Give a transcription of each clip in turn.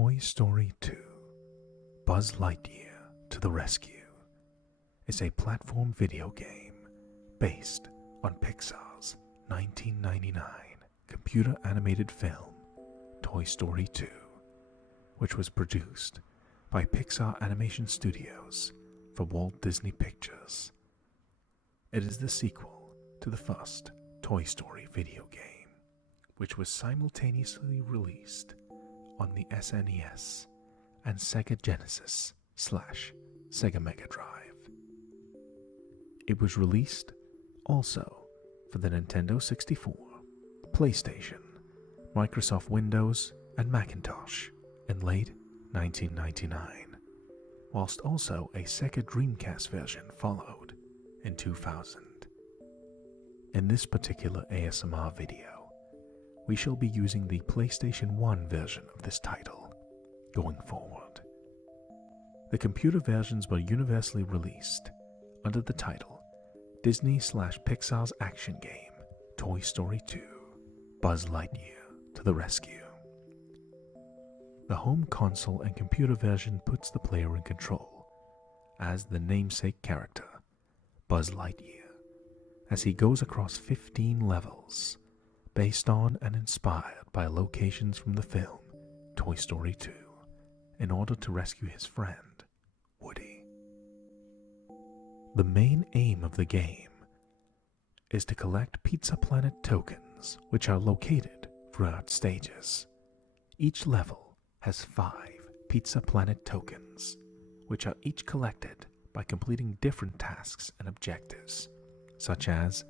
Toy Story 2 Buzz Lightyear to the Rescue is a platform video game based on Pixar's 1999 computer animated film Toy Story 2, which was produced by Pixar Animation Studios for Walt Disney Pictures. It is the sequel to the first Toy Story video game, which was simultaneously released on the SNES and Sega Genesis / Sega Mega Drive. It was released also for the Nintendo 64, PlayStation, Microsoft Windows, and Macintosh in late 1999, whilst also a Sega Dreamcast version followed in 2000. In this particular ASMR video, we shall be using the PlayStation 1 version of this title going forward. The computer versions were universally released under the title Disney / Pixar's action game Toy Story 2 Buzz Lightyear to the Rescue. The home console and computer version puts the player in control as the namesake character, Buzz Lightyear, as he goes across 15 levels based on and inspired by locations from the film Toy Story 2 in order to rescue his friend, Woody. The main aim of the game is to collect Pizza Planet tokens, which are located throughout stages. Each level has 5 Pizza Planet tokens, which are each collected by completing different tasks and objectives, such as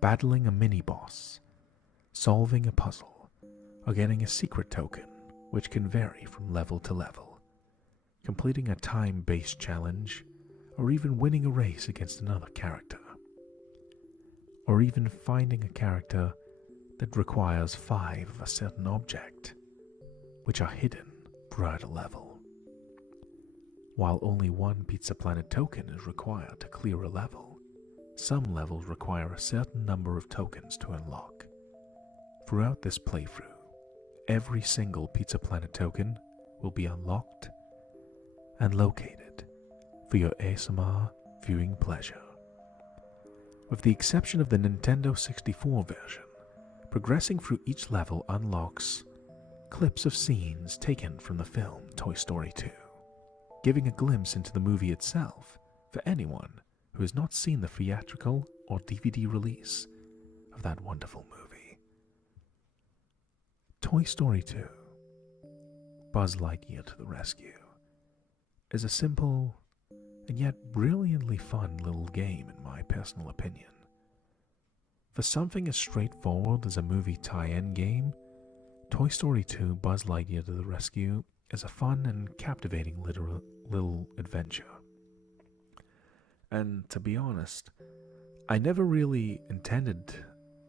battling a mini-boss, solving a puzzle, or getting a secret token, which can vary from level to level, completing a time-based challenge, or even winning a race against another character, or even finding a character that requires 5 of a certain object, which are hidden throughout a level. While only 1 Pizza Planet token is required to clear a level, some levels require a certain number of tokens to unlock. Throughout this playthrough, every single Pizza Planet token will be unlocked and located for your ASMR viewing pleasure. With the exception of the Nintendo 64 version, progressing through each level unlocks clips of scenes taken from the film Toy Story 2, giving a glimpse into the movie itself for anyone who has not seen the theatrical or DVD release of that wonderful movie. Toy Story 2 Buzz Lightyear to the Rescue is a simple and yet brilliantly fun little game in my personal opinion. For something as straightforward as a movie tie-in game, Toy Story 2 Buzz Lightyear to the Rescue is a fun and captivating little adventure. And to be honest, I never really intended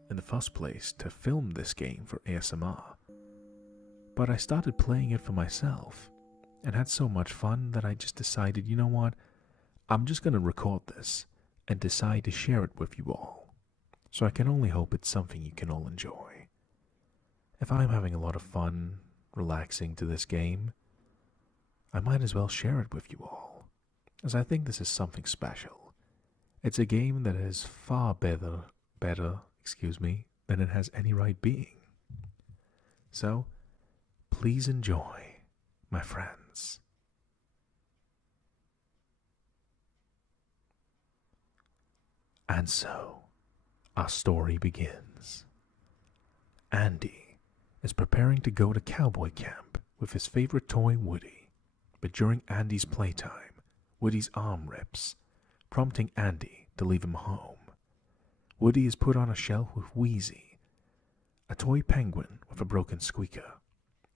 in the first place to film this game for ASMR, but I started playing it for myself and had so much fun that I just decided, you know what, I'm just going to record this and decide to share it with you all. So I can only hope it's something you can all enjoy. If I'm having a lot of fun relaxing to this game, I might as well share it with you all, as I think this is something special. It's a game that is far better, than it has any right being. So, please enjoy, my friends. And so, our story begins. Andy is preparing to go to cowboy camp with his favorite toy Woody, but during Andy's playtime, Woody's arm rips, prompting Andy to leave him home. Woody is put on a shelf with Wheezy, a toy penguin with a broken squeaker.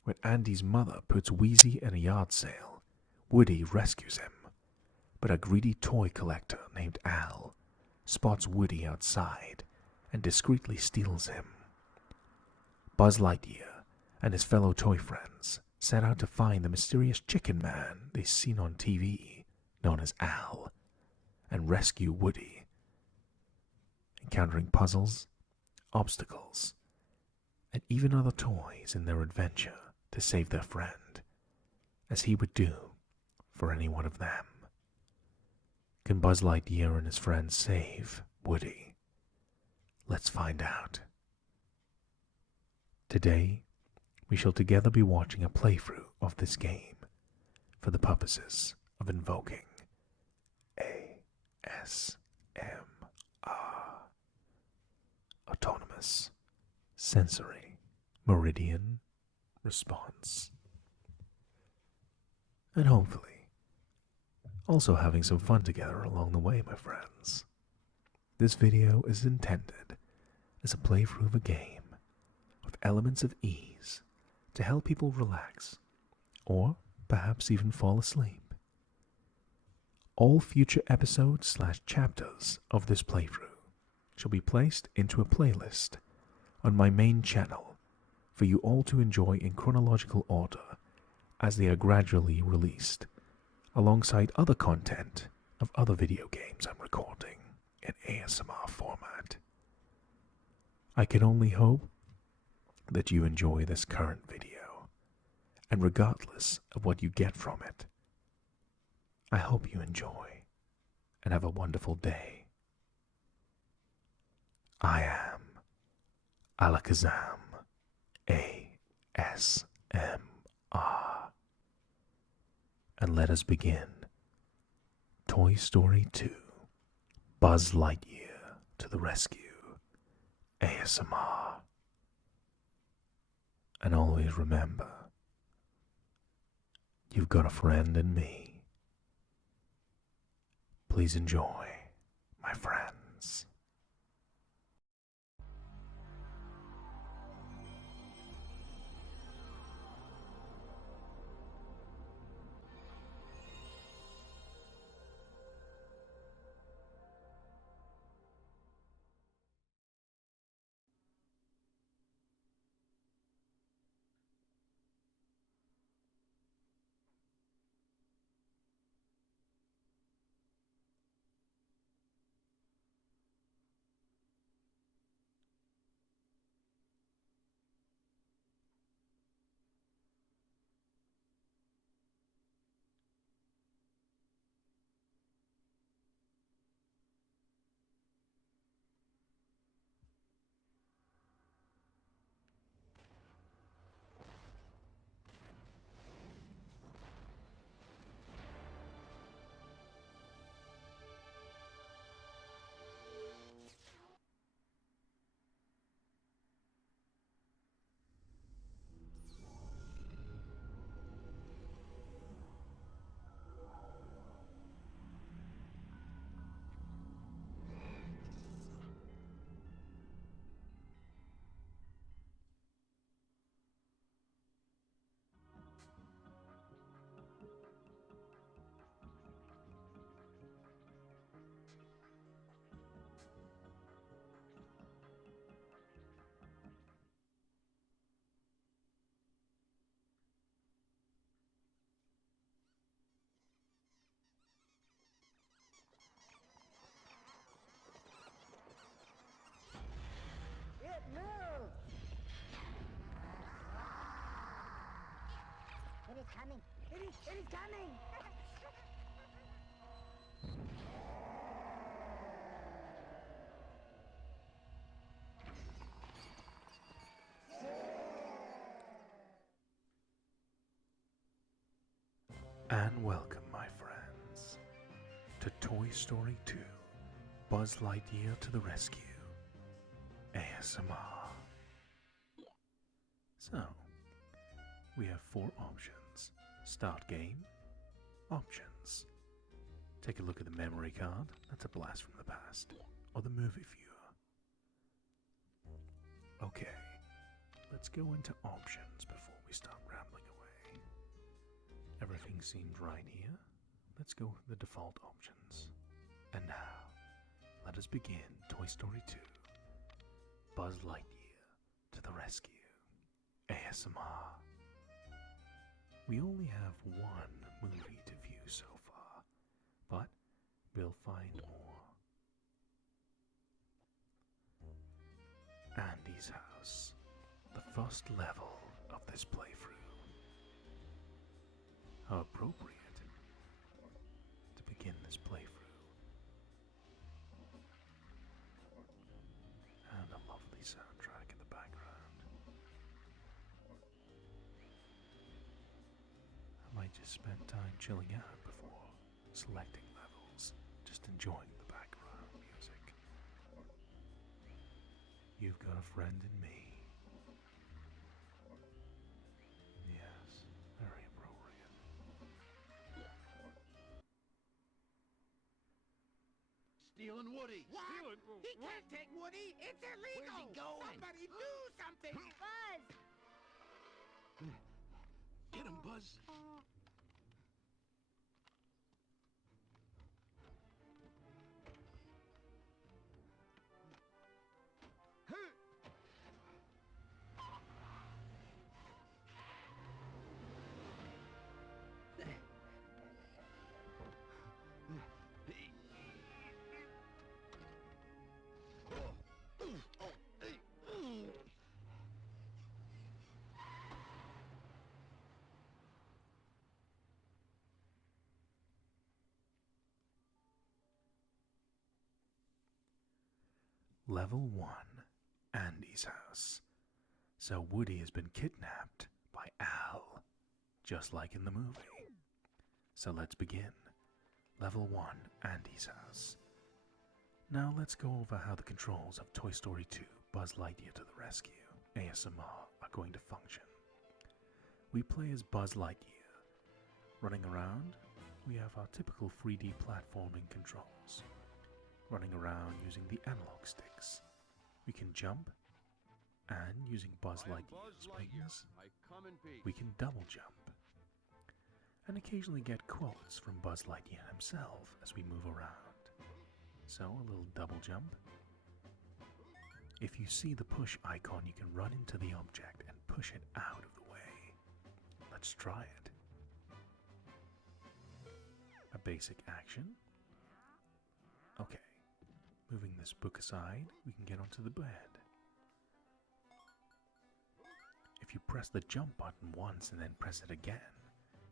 When Andy's mother puts Wheezy in a yard sale, Woody rescues him, but a greedy toy collector named Al spots Woody outside and discreetly steals him. Buzz Lightyear and his fellow toy friends set out to find the mysterious chicken man they've seen on TV, known as Al, and rescue Woody, encountering puzzles, obstacles, and even other toys in their adventure to save their friend, as he would do for any one of them. Can Buzz Lightyear and his friends save Woody? Let's find out. Today, we shall together be watching a playthrough of this game for the purposes of invoking ASMR, Autonomous Sensory Meridian Response. And hopefully, also having some fun together along the way, my friends. This video is intended as a playthrough of a game with elements of ease to help people relax, or perhaps even fall asleep. All future episodes/chapters of this playthrough shall be placed into a playlist on my main channel for you all to enjoy in chronological order as they are gradually released, alongside other content of other video games I'm recording in ASMR format. I can only hope that you enjoy this current video, and regardless of what you get from it, I hope you enjoy and have a wonderful day. I am Alakazam ASMR, and let us begin Toy Story 2, Buzz Lightyear to the Rescue, ASMR. And always remember, you've got a friend in me. Please enjoy, my friends. It is coming! It is coming! And welcome, my friends, to Toy Story 2, Buzz Lightyear to the Rescue, ASMR. So, we have 4 options. Start game, options. Take a look at the memory card, that's a blast from the past, or the movie viewer. Okay, let's go into options before we start rambling away. Everything seems right here. Let's go with the default options. And now, let us begin Toy Story 2, Buzz Lightyear to the Rescue, ASMR. We only have 1 movie to view so far, but we'll find more. Andy's house, the first level of this playthrough. How appropriate to begin this playthrough. And a lovely soundtrack in the background. I might just spend time chilling out before selecting levels, just enjoying the background music. You've got a friend in me. Yes, very appropriate. Stealing Woody! What? Stealing... He can't take Woody. It's illegal. Where's he going? Somebody do something. Buzz. Get him, Buzz! Level 1, Andy's house. So Woody has been kidnapped by Al, just like in the movie. So let's begin. Level 1, Andy's house. Now let's go over how the controls of Toy Story 2, Buzz Lightyear to the Rescue, ASMR, are going to function. We play as Buzz Lightyear. Running around, we have our typical 3D platforming controls. Running around using the analog sticks. We can jump, and using Buzz Lightyear's wings, I come in peace. we can double jump. And occasionally get quotes from Buzz Lightyear himself as we move around. So a little double jump. If you see the push icon, you can run into the object and push it out of the way. Let's try it. A basic action. Okay. Moving this book aside, we can get onto the bed. If you press the jump button once and then press it again,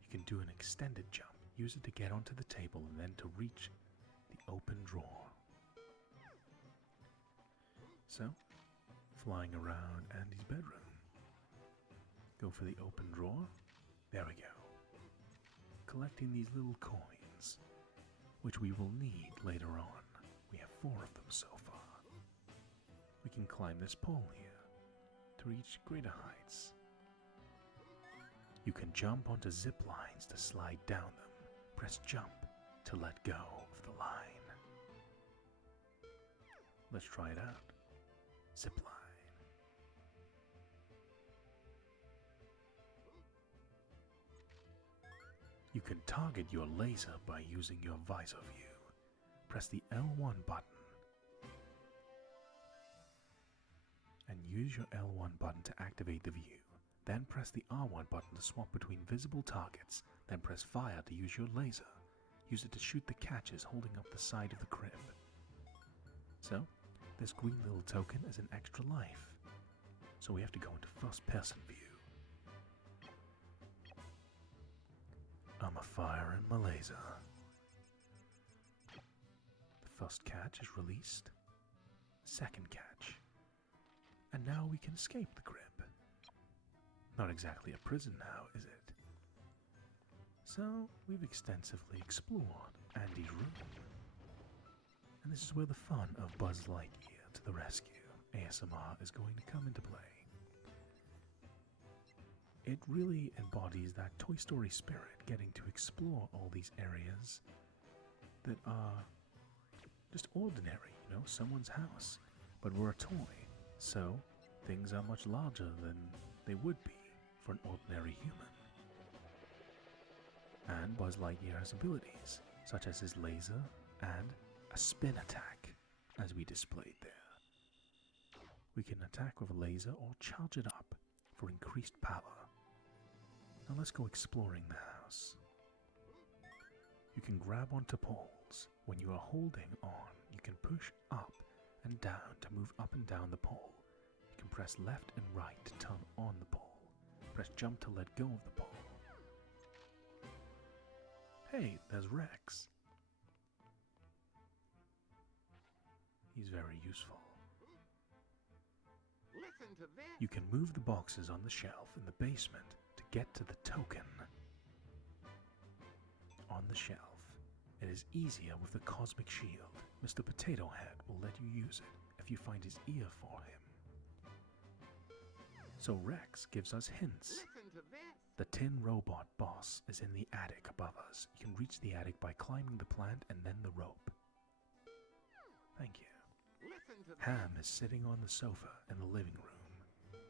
you can do an extended jump. Use it to get onto the table and then to reach the open drawer. So, flying around Andy's bedroom. Go for the open drawer. There we go. Collecting these little coins, which we will need later on. We have 4 of them so far. We can climb this pole here to reach greater heights. You can jump onto zip lines to slide down them. Press jump to let go of the line. Let's try it out. Zip line. You can target your laser by using your visor view. Press the L1 button and use your L1 button to activate the view. Then press the R1 button to swap between visible targets. Then press fire to use your laser. Use it to shoot the catches holding up the side of the crib. So, this green little token is an extra life. So we have to go into first person view. I'm a firing my laser. The first catch is released. Second catch. And now we can escape the crib. Not exactly a prison now, is it? So, we've extensively explored Andy's room. And this is where the fun of Buzz Lightyear to the Rescue, ASMR, is going to come into play. It really embodies that Toy Story spirit, getting to explore all these areas that are just ordinary, you know, someone's house. But we're a toy, so things are much larger than they would be for an ordinary human. And Buzz Lightyear has abilities, such as his laser and a spin attack, as we displayed there. We can attack with a laser or charge it up for increased power. Now let's go exploring the house. You can grab onto poles. When you are holding on, you can push up and down to move up and down the pole. You can press left and right to turn on the pole. Press jump to let go of the pole. Hey, there's Rex. He's very useful. Listen to this. You can move the boxes on the shelf in the basement to get to the token. On the shelf, it is easier with the cosmic shield. Mr. Potato Head will let you use it if you find his ear for him. So Rex gives us hints. Listen to this. The tin robot boss is in the attic above us. You can reach the attic by climbing the plant and then the rope. Thank you. Listen to Ham is sitting on the sofa in the living room.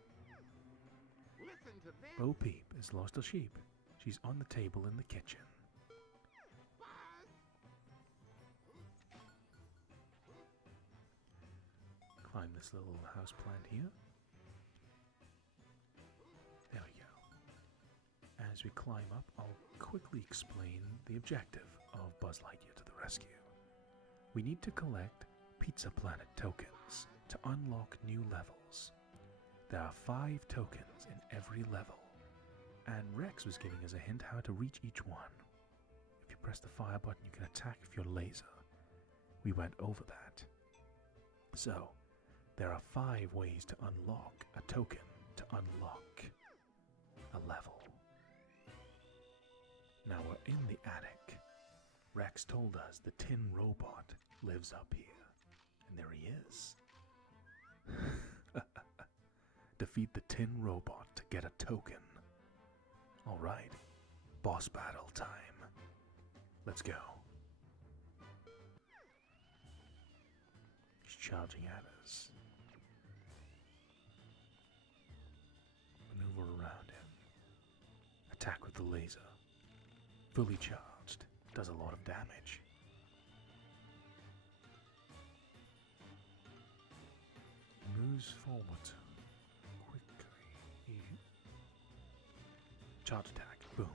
Listen to this. Bo Peep is lost a sheep. She's on the table in the kitchen. Buzz. Climb this little house plant here. There we go. As we climb up, I'll quickly explain the objective of Buzz Lightyear to the rescue. We need to collect Pizza Planet tokens to unlock new levels. There are 5 tokens in every level, and Rex was giving us a hint how to reach each one. If you press the fire button, you can attack with your laser. We went over that. So, there are 5 ways to unlock a token to unlock a level. Now we're in the attic. Rex told us the tin robot lives up here. And there he is. Defeat the tin robot to get a token. Alright, boss battle time. Let's go. He's charging at us. Maneuver around him. Attack with the laser. Fully charged. Does a lot of damage. Moves forward quickly. Charge attack. Boom.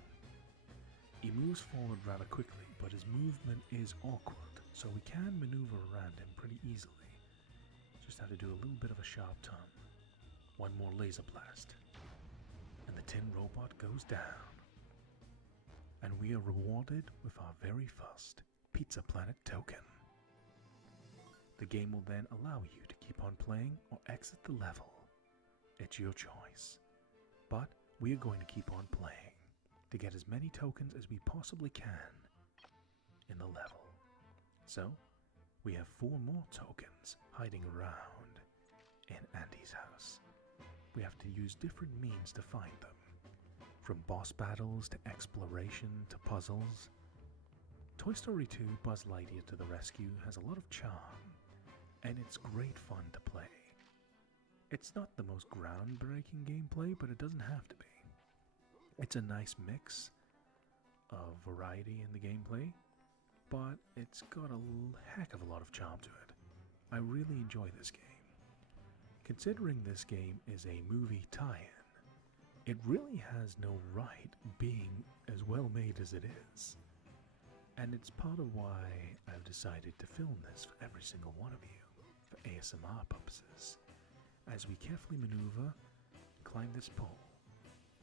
He moves forward rather quickly, but his movement is awkward, so we can maneuver around him pretty easily. Just have to do a little bit of a sharp turn. One more laser blast. And the tin robot goes down. And we are rewarded with our very first Pizza Planet token. The game will then allow you to keep on playing or exit the level. It's your choice. But we are going to keep on playing to get as many tokens as we possibly can in the level. So, we have 4 more tokens hiding around in Andy's house. We have to use different means to find them. From boss battles to exploration to puzzles. Toy Story 2 Buzz Lightyear to the Rescue has a lot of charm, and it's great fun to play. It's not the most groundbreaking gameplay, but it doesn't have to be. It's a nice mix of variety in the gameplay, but it's got a heck of a lot of charm to it. I really enjoy this game. Considering this game is a movie tie-in, it really has no right being as well made as it is. And it's part of why I've decided to film this for every single one of you, for ASMR purposes, as we carefully maneuver and climb this pole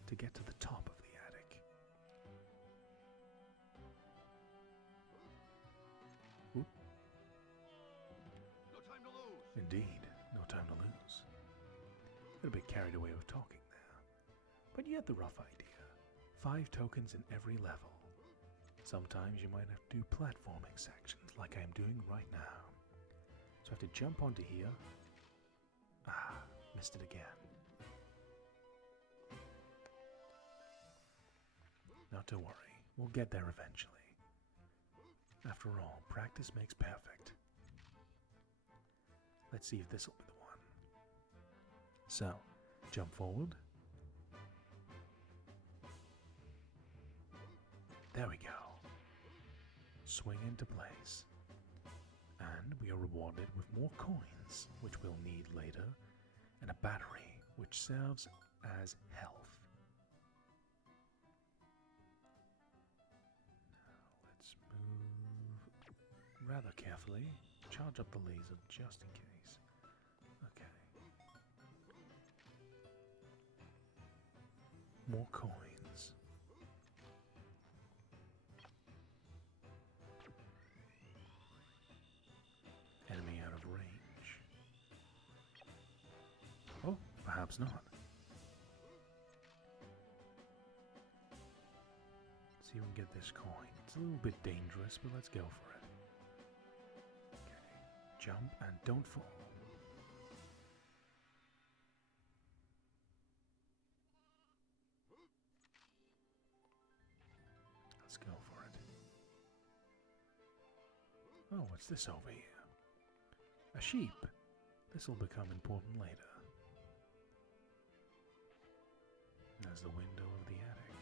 to get to the top of the attic. Oop. No time to lose. Indeed, no time to lose. Got a bit carried away with talking there, but you get the rough idea. 5 tokens in every level. Sometimes you might have to do platforming sections like I am doing right now. So I have to jump onto here. Ah, missed it again. Not to worry, we'll get there eventually. After all, practice makes perfect. Let's see if this will be the one. So, jump forward. There we go. Swing into place. And we are rewarded with more coins, which we'll need later, and a battery, which serves as health. Now let's move rather carefully. Charge up the laser just in case. Okay. More coins. perhaps not. See if we can get this coin. It's a little bit dangerous, but let's go for it. Okay. Jump and don't fall. Let's go for it. Oh, what's this over here? A sheep. This will become important later. There's the window of the attic.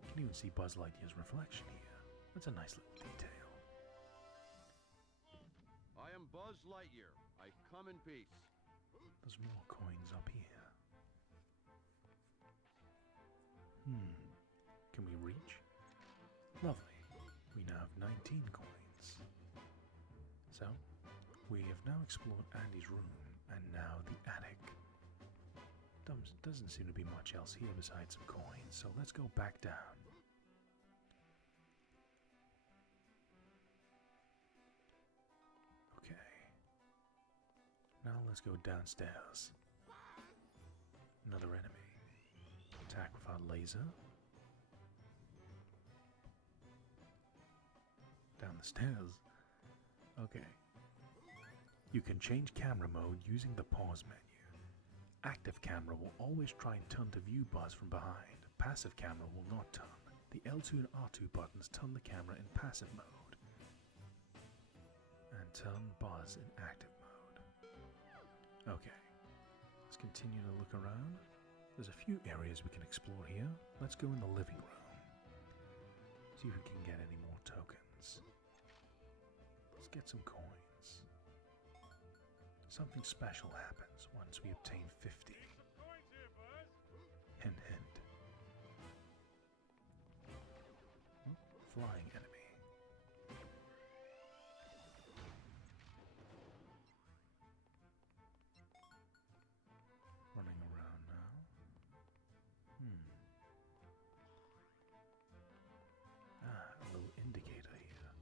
You can even see Buzz Lightyear's reflection here. That's a nice little detail. I am Buzz Lightyear. I come in peace. There's more coins up here. Can we reach? Lovely. We now have 19 coins. So, we have now explored Andy's room, and now the attic. Doesn't seem to be much else here besides some coins, so let's go back down. Okay. Now let's go downstairs. Another enemy. Attack without laser. Down the stairs. Okay. You can change camera mode using the pause menu. Active camera will always try and turn to view Buzz from behind. Passive camera will not turn. The L2 and R2 buttons turn the camera in passive mode. And turn Buzz in active mode. Okay. Let's continue to look around. There's a few areas we can explore here. Let's go in the living room. See if we can get any more tokens. Let's get some coins. Something special happens once we obtain 50. Hint, hint. Oh, flying enemy. Running around now. A little indicator here.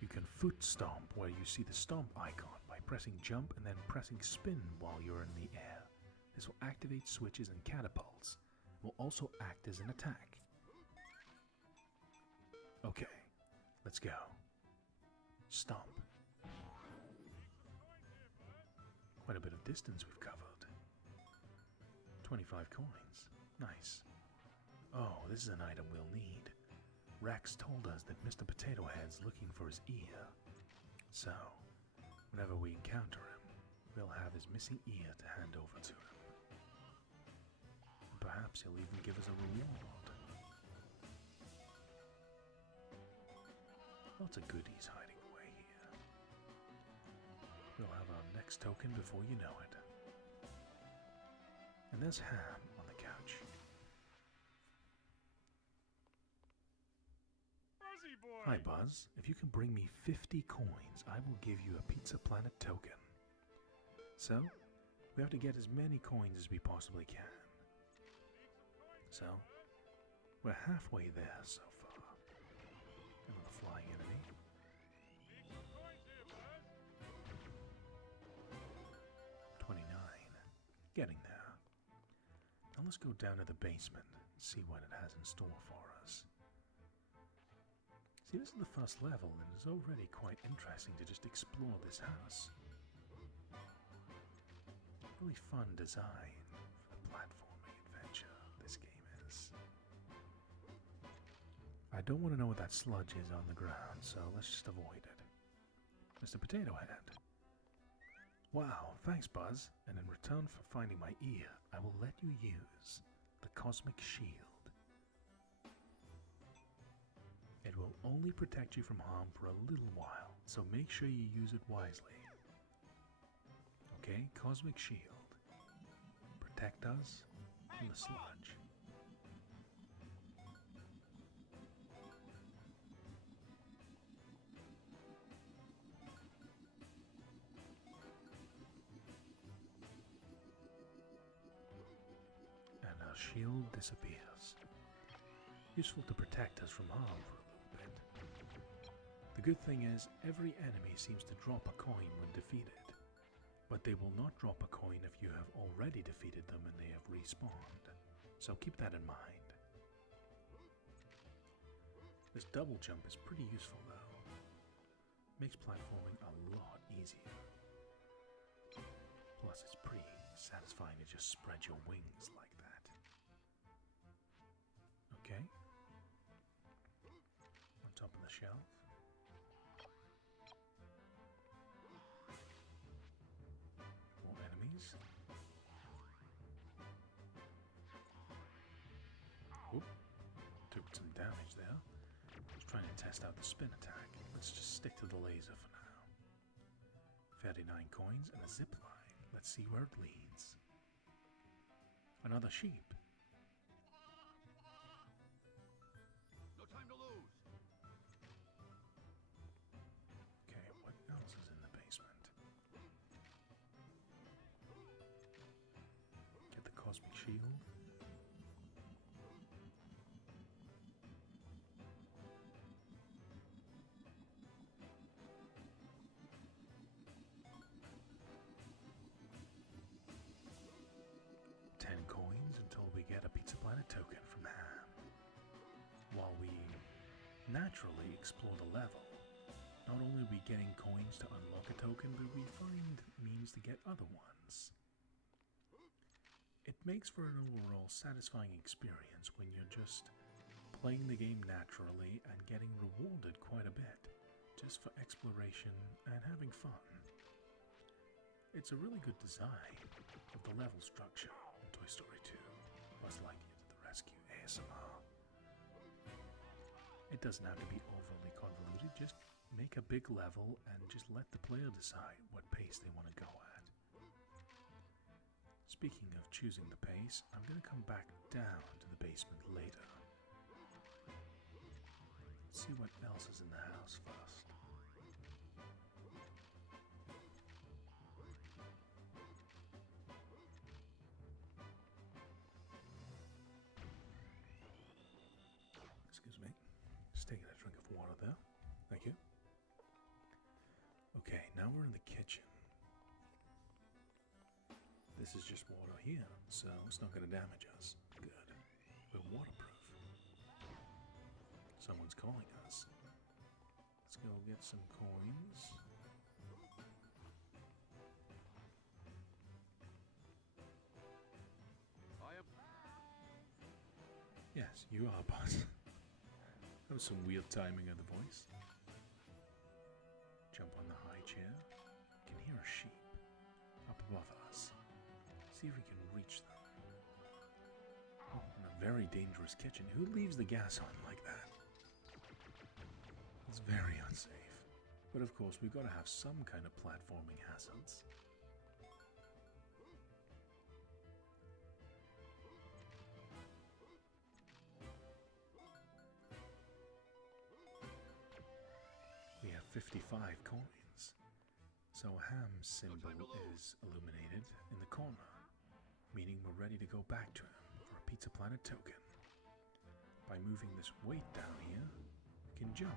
You can foot stomp, where you see the stomp icon by pressing jump and then pressing spin while you're in the air. This will activate switches and catapults. It will also act as an attack. Okay, let's go. Stomp. Quite a bit of distance we've covered. 25 coins. Nice. Oh, this is an item we'll need. Rex told us that Mr. Potato Head's looking for his ear. So, whenever we encounter him, we'll have his missing ear to hand over to him. Perhaps he'll even give us a reward. Lots of goodies hiding away here. We'll have our next token before you know it. And there's Ham on the couch. Hi Buzz, if you can bring me 50 coins, I will give you a Pizza Planet token. So, we have to get as many coins as we possibly can. So, we're halfway there so far. Another flying enemy. Getting there. Now let's go down to the basement and see what it has in store for us. See, this is the first level and it's already quite interesting to just explore this house. Really fun design for the platforming adventure this game is. I don't want to know what that sludge is on the ground, so let's just avoid it. Mr. Potato Head. Wow, thanks Buzz, and in return for finding my ear, I will let you use the Cosmic Shield. It will only protect you from harm for a little while, so make sure you use it wisely. Okay, Cosmic Shield. Protect us from the sludge. Shield disappears. Useful to protect us from harm for a little bit. The good thing is, every enemy seems to drop a coin when defeated, but they will not drop a coin if you have already defeated them and they have respawned, so keep that in mind. This double jump is pretty useful though. Makes platforming a lot easier. Plus it's pretty satisfying to just spread your wings like that. Okay. On top of the shelf. More enemies. Oop. Took some damage there. Just trying to test out the spin attack. Let's just stick to the laser for now. 39 coins and a zip line. Let's see where it leads. Another sheep. No time to lose. Okay, what else is in the basement? Get the cosmic shield. Token from Ham. While we naturally explore the level, not only are we getting coins to unlock a token, but we find means to get other ones. It makes for an overall satisfying experience when you're just playing the game naturally and getting rewarded quite a bit, just for exploration and having fun. It's a really good design of the level structure in Toy Story 2. Buzz Lightyear to the rescue ASMR. It doesn't have to be overly convoluted, just make a big level and just let the player decide what pace they want to go at. Speaking of choosing the pace, I'm going to come back down to the basement later. Let's see what else is in the house first. Excuse me. Just taking a drink of water there. Thank you. Okay, now we're in the kitchen. This is just water here, so it's not going to damage us. Good. We're waterproof. Someone's calling us. Let's go get some coins. Yes, you are, Buzz. That was some weird timing of the voice. Jump on the high chair. Can hear a sheep up above us. See if we can reach them. Oh, in a very dangerous kitchen. Who leaves the gas on like that? It's very unsafe. But of course, we've got to have some kind of platforming hazards. We have 55 coins. So a ham symbol is illuminated in the corner, meaning we're ready to go back to him for a Pizza Planet token. By moving this weight down here, we can jump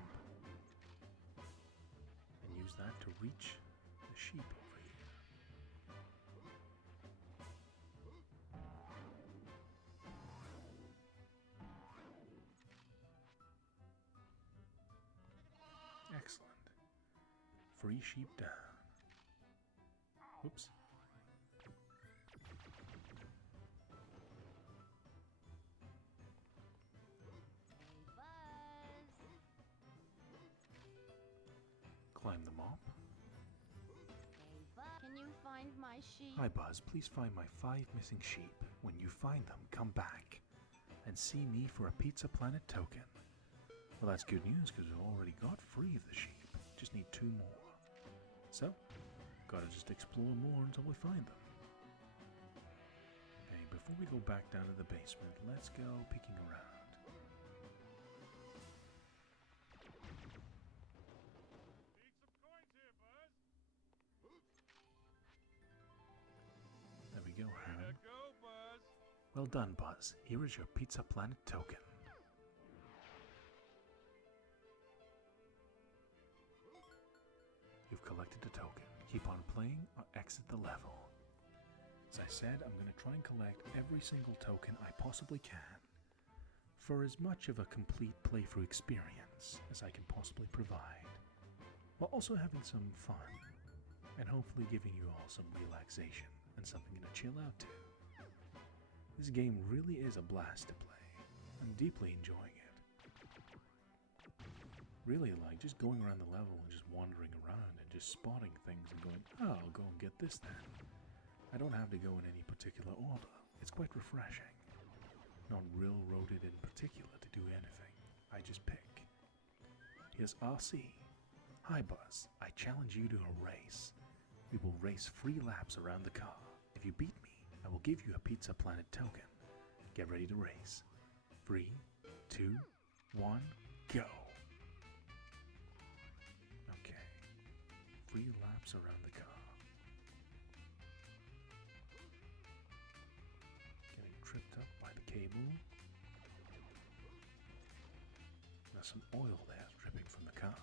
and use that to reach the sheep over here. Excellent. Free sheep down. Whoops. Climb the mop. Can you find my sheep? Hi Buzz, please find my 5 missing sheep. When you find them, come back and see me for a Pizza Planet token. Well, that's good news because we've already got 3 of the sheep. Just need 2 more. So, gotta just explore more until we find them. Okay, before we go back down to the basement, let's go peeking around. There we go, Ham. Well done, Buzz. Here is your Pizza Planet token. collected a token. Keep on playing or exit the level. As I said, I'm going to try and collect every single token I possibly can for as much of a complete playthrough experience as I can possibly provide, while also having some fun and hopefully giving you all some relaxation and something to chill out to. This game really is a blast to play. I'm deeply enjoying it. Really like just going around the level and just wandering around and just spotting things and going, oh, I'll go and get this then. I don't have to go in any particular order. It's quite refreshing. Not railroaded in particular to do anything. I just pick. Here's RC. Hi Buzz, I challenge you to a race. We will race 3 laps around the car. If you beat me, I will give you a Pizza Planet token. Get ready to race. 3, 2, 1, go. Okay. 3 laps around the car. Getting tripped up by the cable. There's some oil there dripping from the car.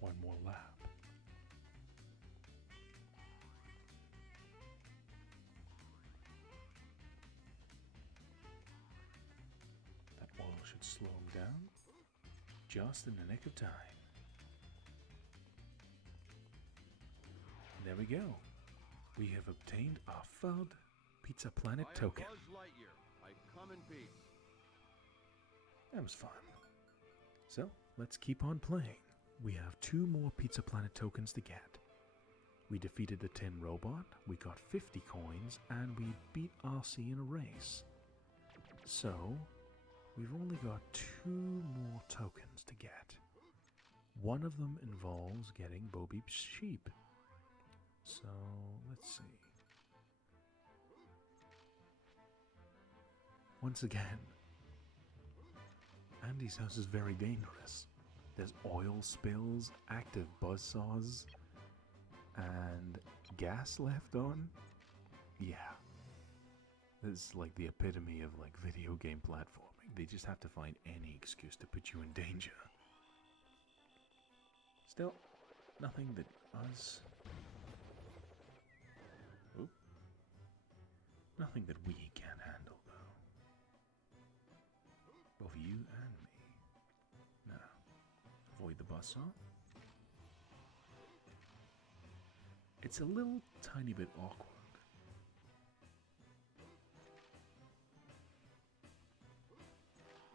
One more lap. That oil should slow him down just in the nick of time. There we go. We have obtained our third Pizza Planet token. I am Buzz Lightyear. I come in peace. That was fun. So, let's keep on playing. We have 2 more Pizza Planet tokens to get. We defeated the Tin Robot, we got 50 coins, and we beat RC in a race. So, we've only got 2 more tokens to get. One of them involves getting Bo Beep's sheep. So, let's see. Once again, Andy's house is very dangerous. There's oil spills, active buzzsaws, and gas left on. Yeah. This is like the epitome of like video game platforming. They just have to find any excuse to put you in danger. Still, nothing that us... Oop. Nothing that we can't handle, though. Both you and me. Now, avoid the buzzsaw. It's a little tiny bit awkward.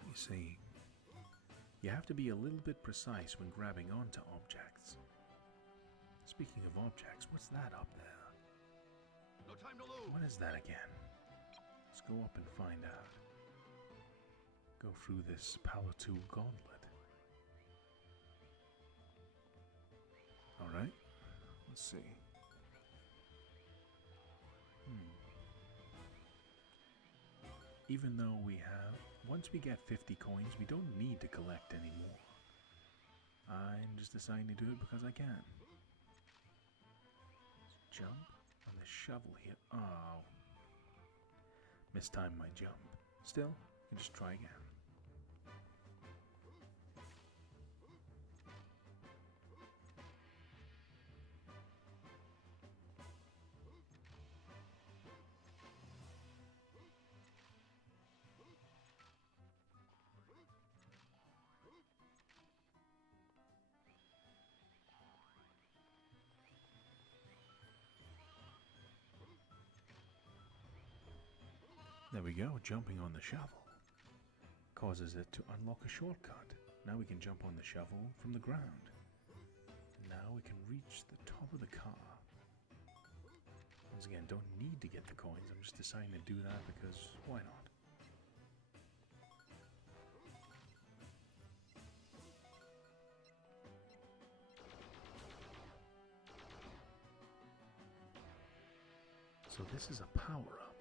You see, you have to be a little bit precise when grabbing onto objects. Speaking of objects, what's that up there? No time to lose. What is that again? Let's go up and find out. Go through this power tool gauntlet. Alright, let's see. Even though we have, once we get 50 coins, we don't need to collect anymore. I'm just deciding to do it because I can. Let's jump on the shovel here. Oh. Mistimed my jump. Still, you can just try again. There we go, jumping on the shovel causes it to unlock a shortcut. Now we can jump on the shovel from the ground. Now we can reach the top of the car. Once again, don't need to get the coins, I'm just deciding to do that because why not? So this is a power-up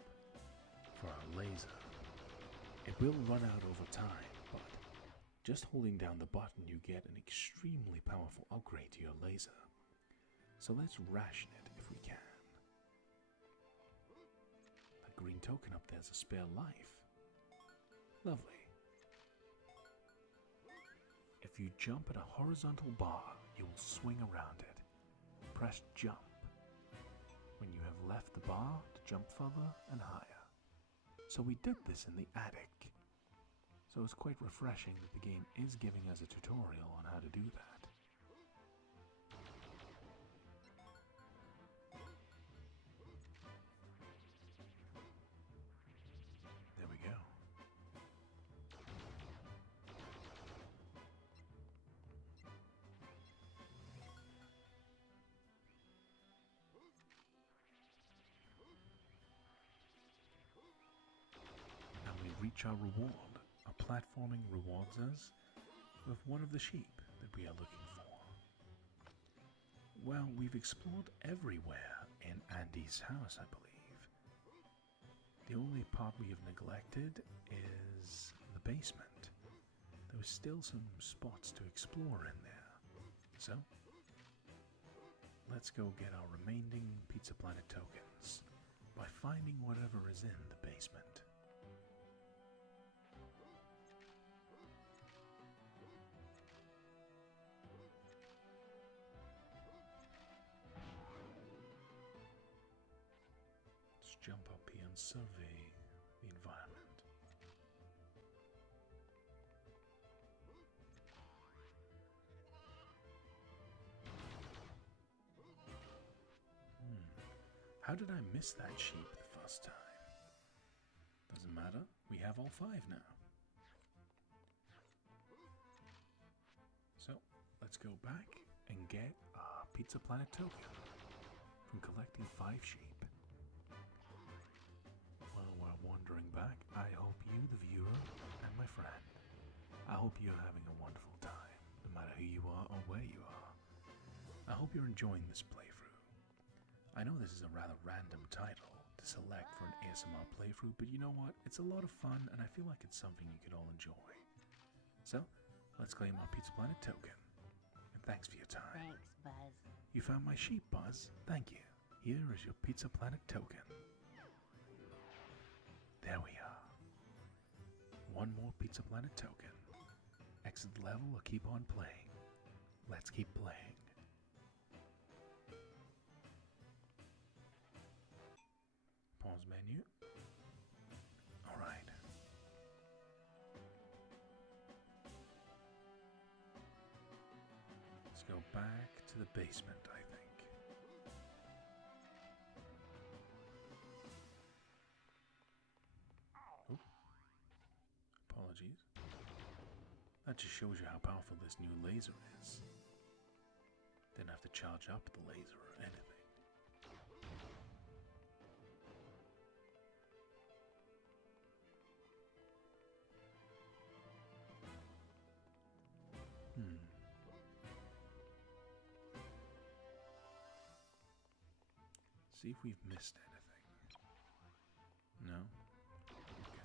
for our laser. It will run out over time, but Just holding down the button, you get an extremely powerful upgrade to your laser. So let's ration it if we can. That green token up there's a spare life. Lovely. If you jump at a horizontal bar, you will swing around it. Press jump when you have left the bar to jump further and higher. So we did this in the attic. So it's quite refreshing that the game is giving us a tutorial on how to do that. There we go. Now we reach our reward. Our platforming rewards us with one of the sheep that we are looking for. Well, we've explored everywhere in Andy's house, I believe. The only part we have neglected is the basement. There was still some spots to explore in there. So, let's go get our remaining Pizza Planet tokens by finding whatever is in the basement. Let's jump up here and survey the environment. How did I miss that sheep the first time? Doesn't matter, we have all 5 now. So, let's go back and get our Pizza Planet token from collecting 5 sheep. While we're wandering back, I hope you, the viewer, and my friend, I hope you're having a wonderful time, no matter who you are or where you are. I hope you're enjoying this playthrough. I know this is a rather random title to select for an ASMR playthrough, but you know what? It's a lot of fun, and I feel like it's something you could all enjoy. So, let's claim our Pizza Planet token. And thanks for your time. Thanks, Buzz. You found my sheep, Buzz. Thank you. Here is your Pizza Planet token. There we are. One more Pizza Planet token. Exit the level or keep on playing. Let's keep playing. Pause menu. Alright. Let's go back to the basement, I think. Oh. Apologies. That just shows you how powerful this new laser is. Didn't have to charge up the laser or anything. See if we've missed anything. No? Okay.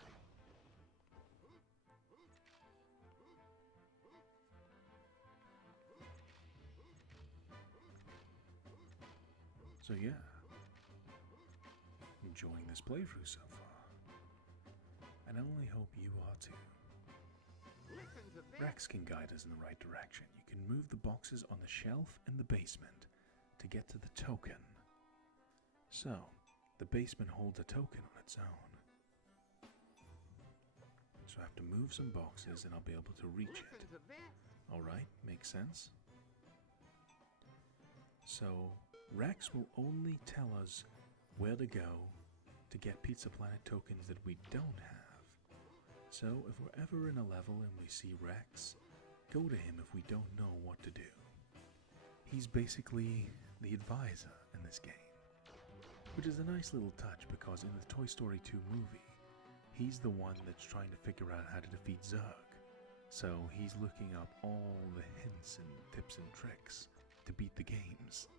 So yeah, enjoying this playthrough so far. And I only hope you are too. Listen to this. Rex can guide us in the right direction. You can move the boxes on the shelf in the basement to get to the token. So, the basement holds a token on its own. So I have to move some boxes and I'll be able to reach it. Listen to this. Alright, makes sense. So, Rex will only tell us where to go to get Pizza Planet tokens that we don't have. So, if we're ever in a level and we see Rex, go to him if we don't know what to do. He's basically the advisor in this game. Which is a nice little touch because in the Toy Story 2 movie, he's the one that's trying to figure out how to defeat Zurg. So he's looking up all the hints and tips and tricks to beat the games.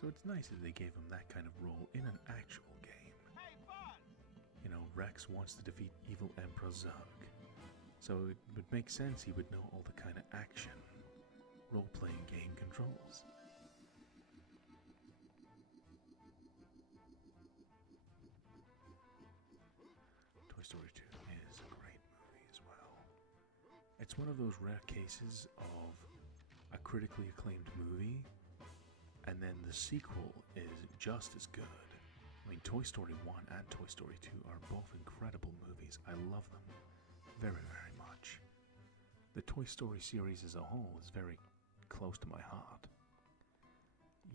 So it's nice that they gave him that kind of role in an actual game. Hey, Buzz! You know, Rex wants to defeat evil Emperor Zurg. So it would make sense he would know all the kind of action, role-playing game controls. Toy Story 2 is a great movie as well. It's one of those rare cases of a critically acclaimed movie, and then the sequel is just as good. I mean, Toy Story 1 and Toy Story 2 are both incredible movies. I love them very, very much. The Toy Story series as a whole is very close to my heart.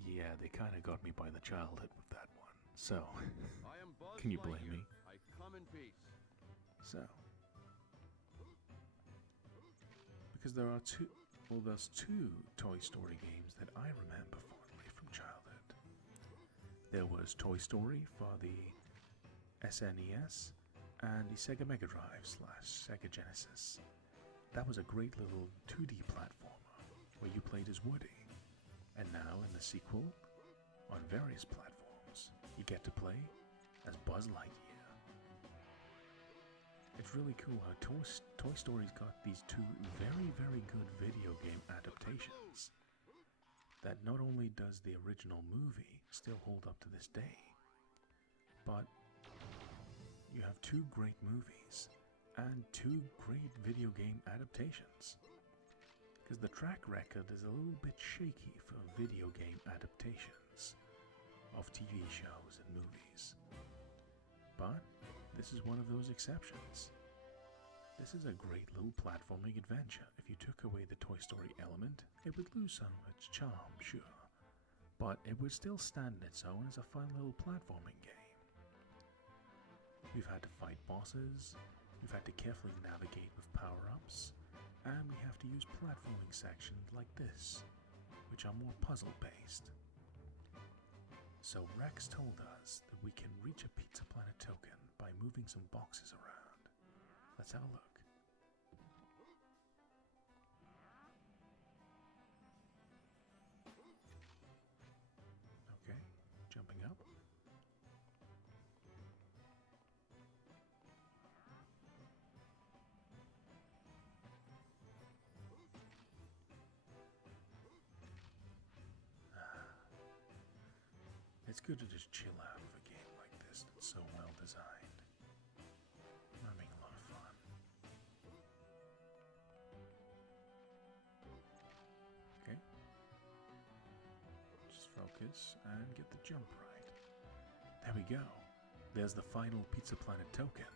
Yeah, they kind of got me by the childhood with that one. So, I am Buzz can you blame Lightyear. me? I come in peace. So, because there's two Toy Story games that I remember fondly from childhood. There was Toy Story for the SNES and the Sega Mega Drive / Sega Genesis. That was a great little 2D platformer where you played as Woody. And now in the sequel, on various platforms, you get to play as Buzz Lightyear. It's really cool how Toy Story's got these two very, very good video game adaptations that not only does the original movie still hold up to this day, but you have two great movies and two great video game adaptations. Because the track record is a little bit shaky for video game adaptations of TV shows and movies. But this is one of those exceptions. This is a great little platforming adventure. If you took away the Toy Story element, it would lose some of its charm, sure. But it would still stand on its own as a fun little platforming game. We've had to fight bosses, we've had to carefully navigate with power-ups, and we have to use platforming sections like this, which are more puzzle-based. So Rex told us that we can reach a Pizza Planet token by moving some boxes around. Let's have a look. Okay, jumping up. It's good to just chill out of a game like this that's so well designed. I'm having a lot of fun. Okay. Just focus and get the jump right. There we go. There's the final Pizza Planet token.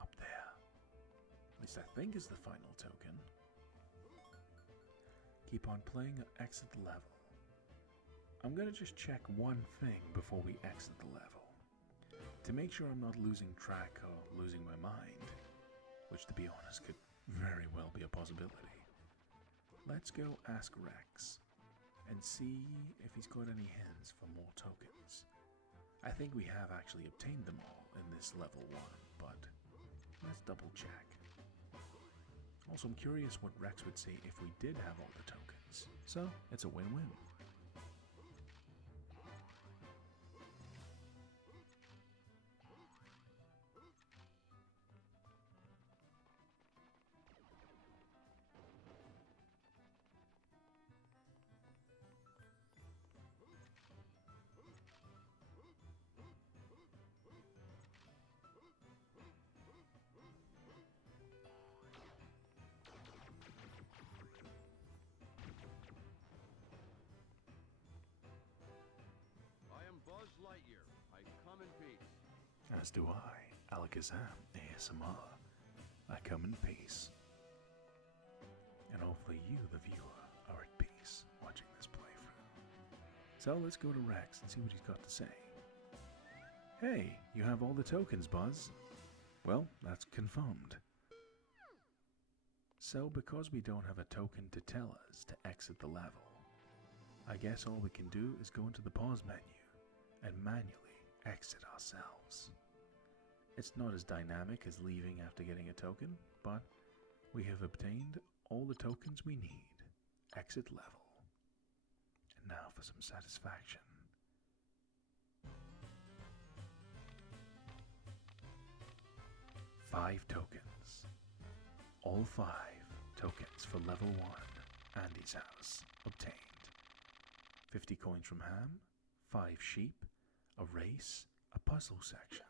Up there. At least I think is the final token. Keep on playing or exit the level. I'm gonna just check one thing before we exit the level, to make sure I'm not losing track or losing my mind, which to be honest could very well be a possibility. Let's go ask Rex and see if he's got any hints for more tokens. I think we have actually obtained them all in this level 1, but let's double check. Also, I'm curious what Rex would say if we did have all the tokens, so it's a win-win. Buzz Lightyear. I come in peace. As do I, Alakazam ASMR. I come in peace. And hopefully you, the viewer, are at peace watching this playthrough. So let's go to Rex and see what he's got to say. Hey, you have all the tokens, Buzz. Well, that's confirmed. So because we don't have a token to tell us to exit the level, I guess all we can do is go into the pause menu and manually exit ourselves. It's not as dynamic as leaving after getting a token, but we have obtained all the tokens we need. Exit level. And now for some satisfaction. Five tokens. All 5 tokens for level 1, Andy's house, obtained. 50 coins from Ham, 5 sheep, a race, a puzzle section,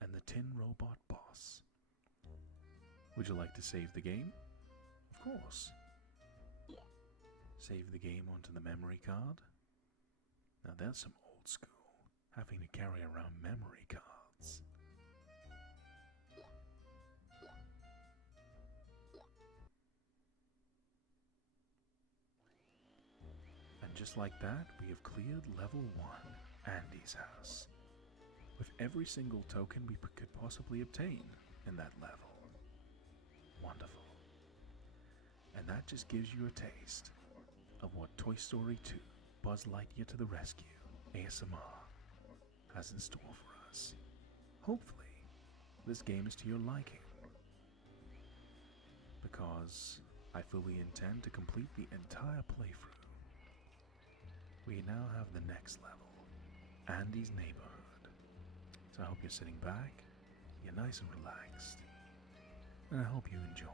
and the tin robot boss. Would you like to save the game? Of course. Save the game onto the memory card. Now that's some old school, having to carry around memory cards. And just like that, we have cleared level 1, Andy's house, with every single token we could possibly obtain in that level. Wonderful. And that just gives you a taste of what Toy Story 2, Buzz Lightyear to the Rescue, ASMR, has in store for us. Hopefully, this game is to your liking, because I fully intend to complete the entire playthrough. We now have the next level, Andy's neighborhood. So I hope you're sitting back, you're nice and relaxed, and I hope you enjoy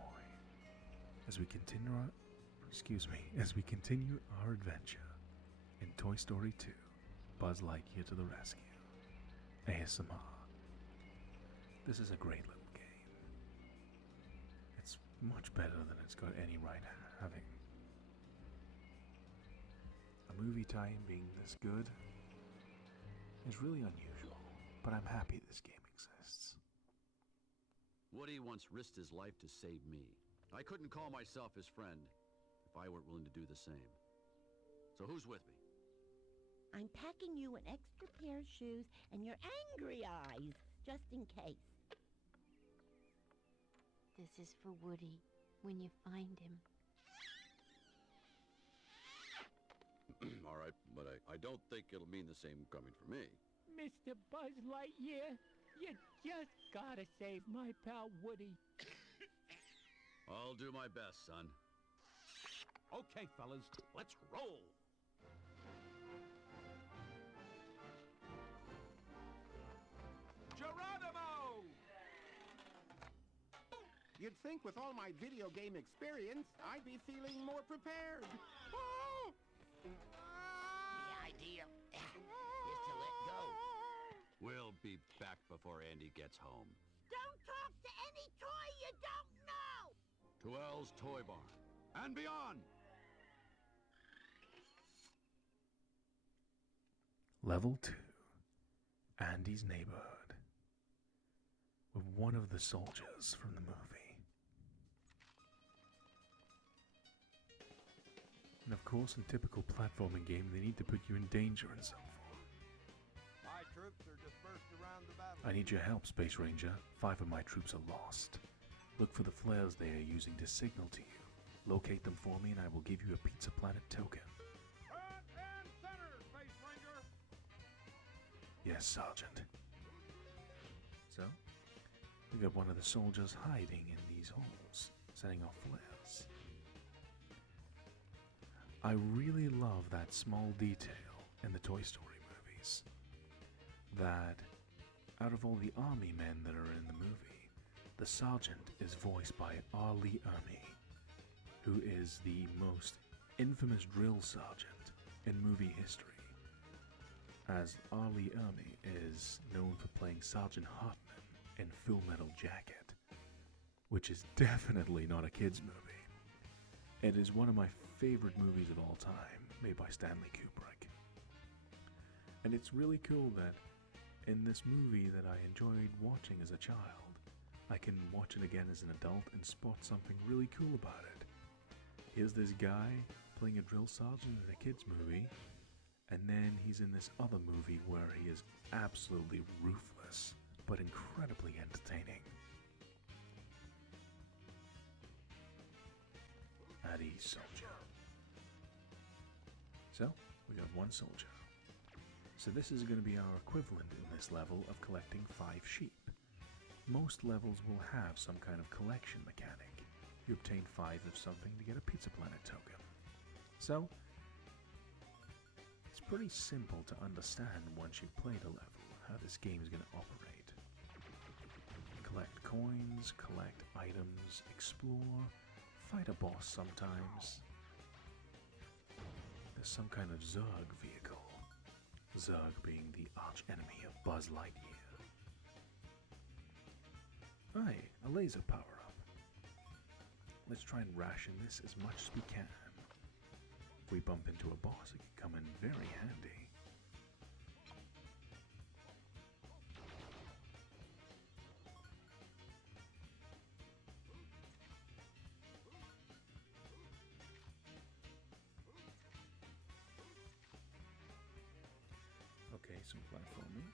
as we continue our adventure in Toy Story 2, Buzz Lightyear to the Rescue, ASMR. This is a great little game. It's much better than it's got any right having. A movie tie-in being this good is really unusual, but I'm happy this game exists. Woody once risked his life to save me. I couldn't call myself his friend if I weren't willing to do the same. So who's with me? I'm packing you an extra pair of shoes and your angry eyes, just in case. This is for Woody when you find him. All right, but I don't think it'll mean the same coming for me. Mr. Buzz Lightyear, you just gotta save my pal Woody. I'll do my best, son. Okay, fellas, let's roll. Geronimo! You'd think with all my video game experience, I'd be feeling more prepared. Oh! The idea is to let go. We'll be back before Andy gets home. Don't talk to any toy you don't know! To Elle's Toy Barn and beyond! Level 2, Andy's neighborhood, with one of the soldiers from the movie. And of course, in typical platforming game, they need to put you in danger and so forth. My troops are dispersed around the battle. I need your help, Space Ranger. 5 of my troops are lost. Look for the flares they are using to signal to you. Locate them for me and I will give you a Pizza Planet token. Front and center, Space Ranger! Yes, Sergeant. So, we got one of the soldiers hiding in these holes, setting off flares. I really love that small detail in the Toy Story movies. That out of all the army men that are in the movie, the sergeant is voiced by R. Lee Ermey, who is the most infamous drill sergeant in movie history, as R. Lee Ermey is known for playing Sergeant Hartman in Full Metal Jacket, which is definitely not a kid's movie. It is one of my favorite movies of all time, made by Stanley Kubrick. And it's really cool that in this movie that I enjoyed watching as a child, I can watch it again as an adult and spot something really cool about it. Here's this guy playing a drill sergeant in a kid's movie, and then he's in this other movie where he is absolutely ruthless, but incredibly entertaining. At ease, soldier. So, we got one soldier. So this is going to be our equivalent in this level of collecting 5 sheep. Most levels will have some kind of collection mechanic. You obtain 5 of something to get a Pizza Planet token. So, it's pretty simple to understand once you've played a level how this game is going to operate. Collect coins, collect items, explore, fight a boss sometimes. There's some kind of Zurg vehicle. Zurg being the arch enemy of Buzz Lightyear. Aye, a laser power-up. Let's try and ration this as much as we can. If we bump into a boss, it can come in very handy. Okay, some platforming.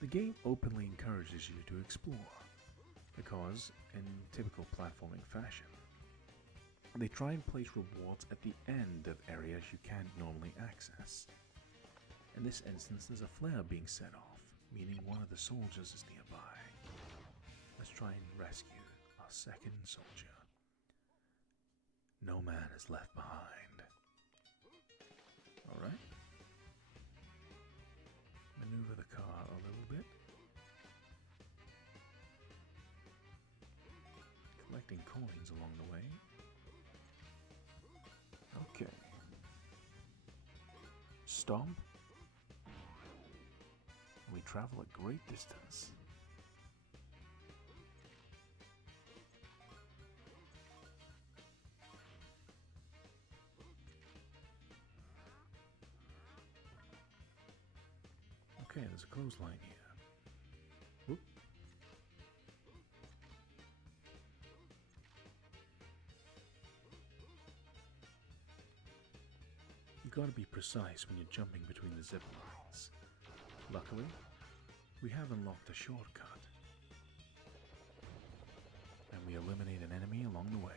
The game openly encourages you to explore, because, in typical platforming fashion, they try and place rewards at the end of areas you can't normally access. In this instance, there's a flare being set off, meaning one of the soldiers is nearby. Let's try and rescue our second soldier. No man is left behind. Alright. Maneuver the car a little bit. Collecting coins along the way. Okay. Stomp. We travel a great distance. Okay, there's a clothesline here. Whoop. You gotta be precise when you're jumping between the zip lines. Luckily, we have unlocked a shortcut. And we eliminate an enemy along the way.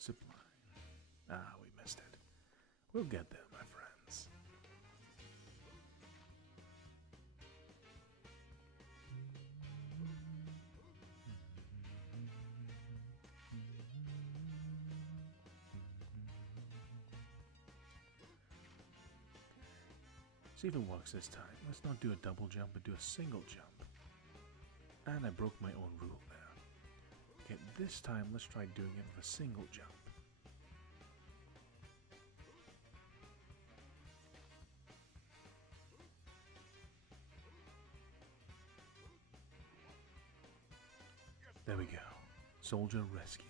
Zipline. Ah, we missed it. We'll get there, my friends. See if it works this time. Let's not do a double jump, but do a single jump. And I broke my own rule there. Okay, this time let's try doing it with a single jump. There we go. Soldier rescued.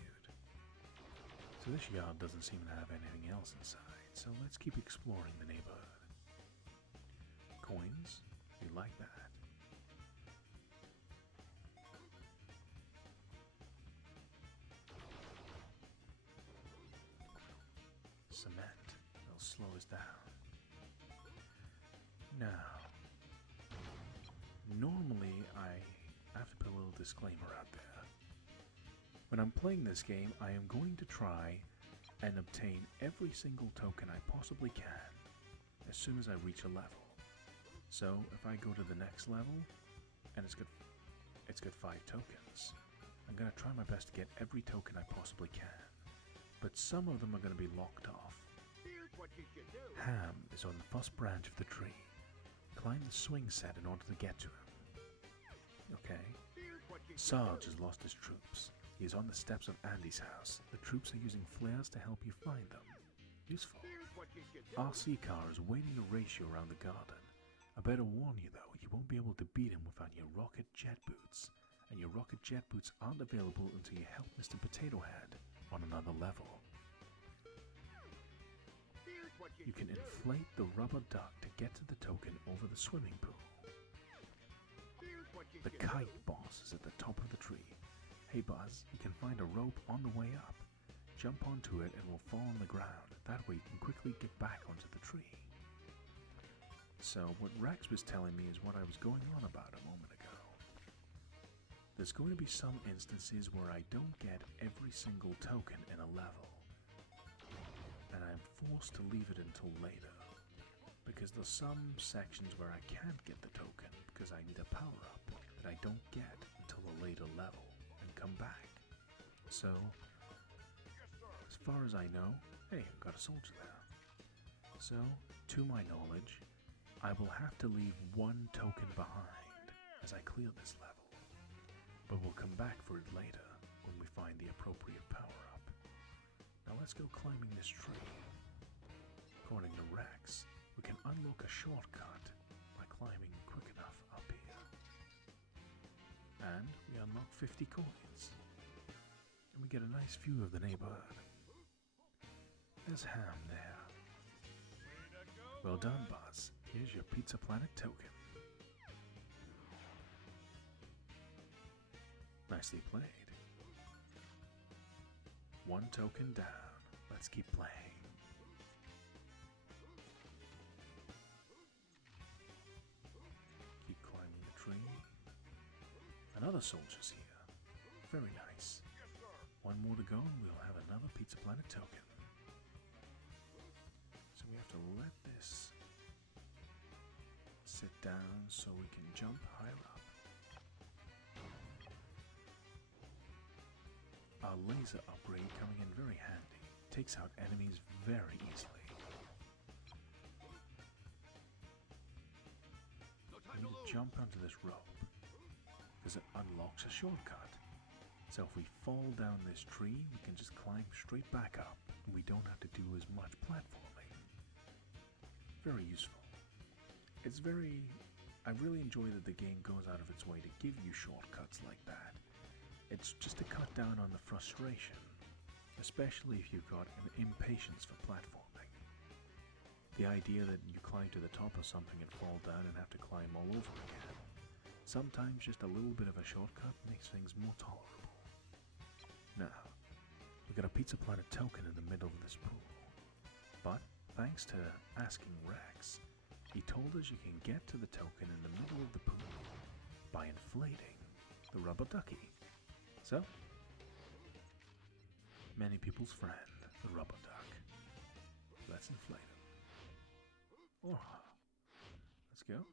So this yard doesn't seem to have anything else inside, so let's keep exploring the neighborhood. Coins? We like that. Cement. They'll slow us down. Now, normally I have to put a little disclaimer out there. When I'm playing this game, I am going to try and obtain every single token I possibly can as soon as I reach a level. So if I go to the next level and it's got 5 tokens, I'm going to try my best to get every token I possibly can. But some of them are going to be locked off. Here's what you should do. Ham is on the first branch of the tree. Climb the swing set in order to get to him. Okay. Here's what you should Sarge do. has lost his troops. He is on the steps of Andy's house. The troops are using flares to help you find them. Useful. Here's what you should do. RC car is waiting to race you around the garden. I better warn you though, you won't be able to beat him without your rocket jet boots. And your rocket jet boots aren't available until you help Mr. Potato Head on another level. Here's what You can should do. inflate the rubber duck to get to the token over the swimming pool. Here's what you The should Kite do. boss is at the top of the tree. Hey Buzz, you can find a rope on the way up. Jump onto it and we'll fall on the ground. That way you can quickly get back onto the tree. So what Rex was telling me is what I was going on about a moment ago. there's going to be some instances where I don't get every single token in a level, and I'm forced to leave it until later, because there's some sections where I can't get the token because I need a power-up that I don't get until a later level and come back. So, as far as I know, hey, I've got a soldier there. So, to my knowledge, I will have to leave one token behind as I clear this level, but we'll come back for it later when we find the appropriate power-up. Now let's go climbing this tree. According to Rex, we can unlock a shortcut by climbing quick enough up here. And we unlock 50 coins. And we get a nice view of the neighborhood. There's Ham there. Well done, Buzz. Here's your Pizza Planet token. Nicely played. One token down. Let's keep playing. Keep climbing the tree. Another soldier's here. Very nice. One more to go and we'll have another Pizza Planet token. So we have to let this sit down so we can jump higher up. Our laser upgrade coming in very handy. Takes out enemies very easily. We need to jump onto this rope because it unlocks a shortcut. So if we fall down this tree, we can just climb straight back up and we don't have to do as much platforming. Very useful. I really enjoy that the game goes out of its way to give you shortcuts like that. It's just to cut down on the frustration, especially if you've got an impatience for platforming. The idea that you climb to the top of something and fall down and have to climb all over again. Sometimes just a little bit of a shortcut makes things more tolerable. Now, we got a Pizza Planet token in the middle of this pool. But, thanks to asking Rex, he told us you can get to the token in the middle of the pool by inflating the rubber ducky. So, many people's friend, the rubber duck. Let's inflate him. Oh, let's go.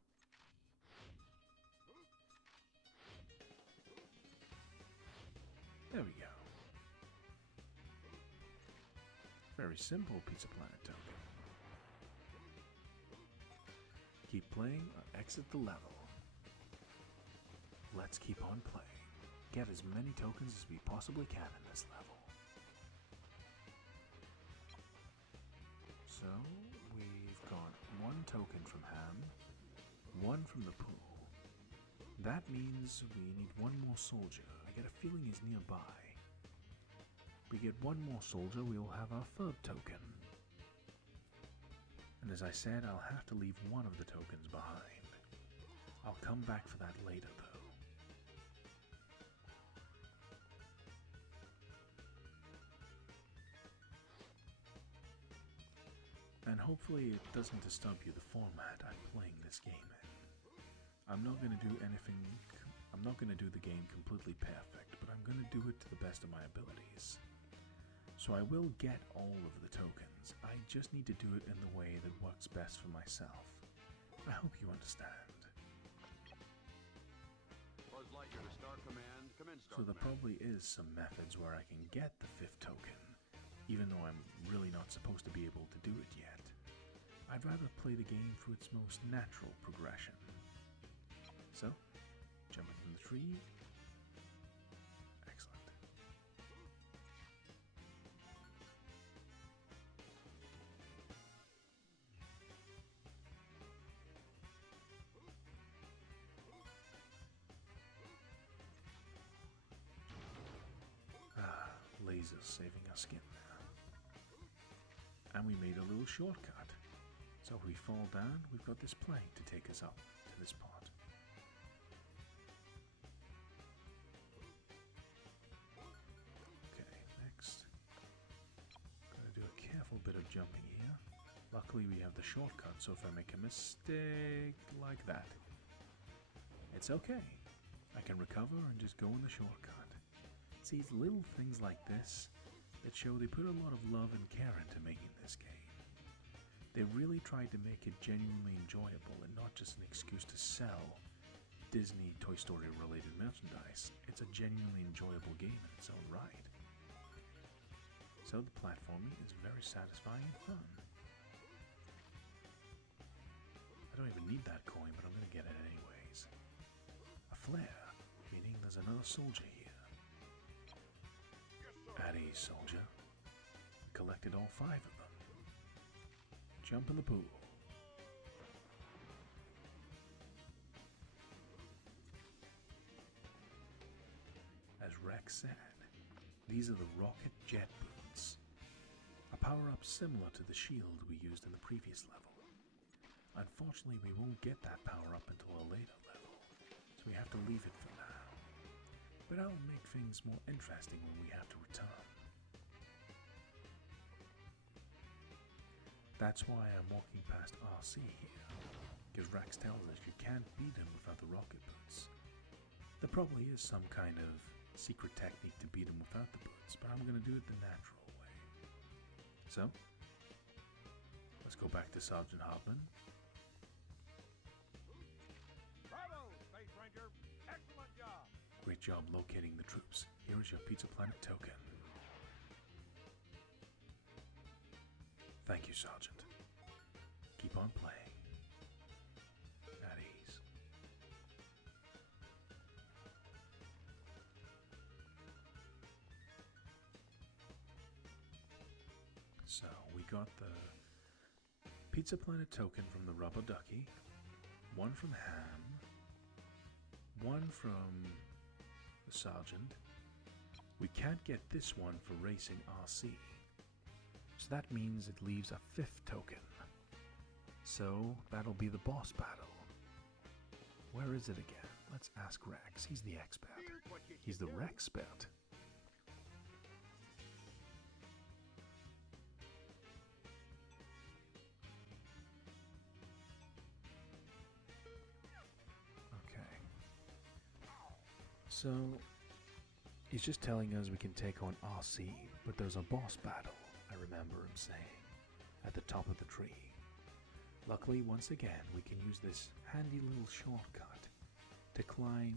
There we go. Very simple Pizza Planet token. Keep playing or exit the level. Let's keep on playing. Get as many tokens as we possibly can in this level. So, we've got one token from Ham, one from the pool. That means we need one more soldier. I get a feeling he's nearby. We get one more soldier, we will have our third token. And as I said, I'll have to leave one of the tokens behind. I'll come back for that later, though. And hopefully it doesn't disturb you, the format I'm playing this game in. I'm not going to do the game completely perfect, but I'm going to do it to the best of my abilities. So I will get all of the tokens, I just need to do it in the way that works best for myself. I hope you understand. Buzz Lightyear to Star Command. Come in, Star So there Command. probably is some methods where I can get the fifth token, even though I'm really not supposed to be able to do it yet. I'd rather play the game through its most natural progression. So, jumping from the tree. Excellent. Lasers saving our skin there. And we made a little shortcut. So if we fall down, we've got this plank to take us up to this part. Okay, next. Gotta do a careful bit of jumping here. Luckily we have the shortcut, so if I make a mistake like that, it's okay. I can recover and just go in the shortcut. See, it's little things like this that show they put a lot of love and care into making this game. They really tried to make it genuinely enjoyable and not just an excuse to sell Disney Toy Story related merchandise. It's a genuinely enjoyable game in its own right. So the platforming is very satisfying and fun. I don't even need that coin, but I'm gonna get it anyways. A flare, meaning there's another soldier here. At ease, soldier. Collected all 5 of them. Jump in the pool. As Rex said, these are the rocket jet boots. A power-up similar to the shield we used in the previous level. Unfortunately, we won't get that power-up until a later level, so we have to leave it for now. But that'll make things more interesting when we have to return. That's why I'm walking past RC here, because Rex tells us you can't beat him without the rocket boots. There probably is some kind of secret technique to beat him without the boots, but I'm going to do it the natural way. So, let's go back to Sergeant Hartman. Bravo, Space Ranger! Excellent job! Great job locating the troops. Here is your Pizza Planet token. Thank you, Sergeant. Keep on playing. At ease. So, we got the Pizza Planet token from the Rubber Ducky, one from Ham, one from the Sergeant. We can't get this one for racing RC. So that means it leaves a 5th token. So that'll be the boss battle. Where is it again? Let's ask Rex. He's the expert. He's the Rexpert. Okay. So he's just telling us we can take on RC, but there's a boss battle. I remember him saying, at the top of the tree. Luckily, once again, we can use this handy little shortcut to climb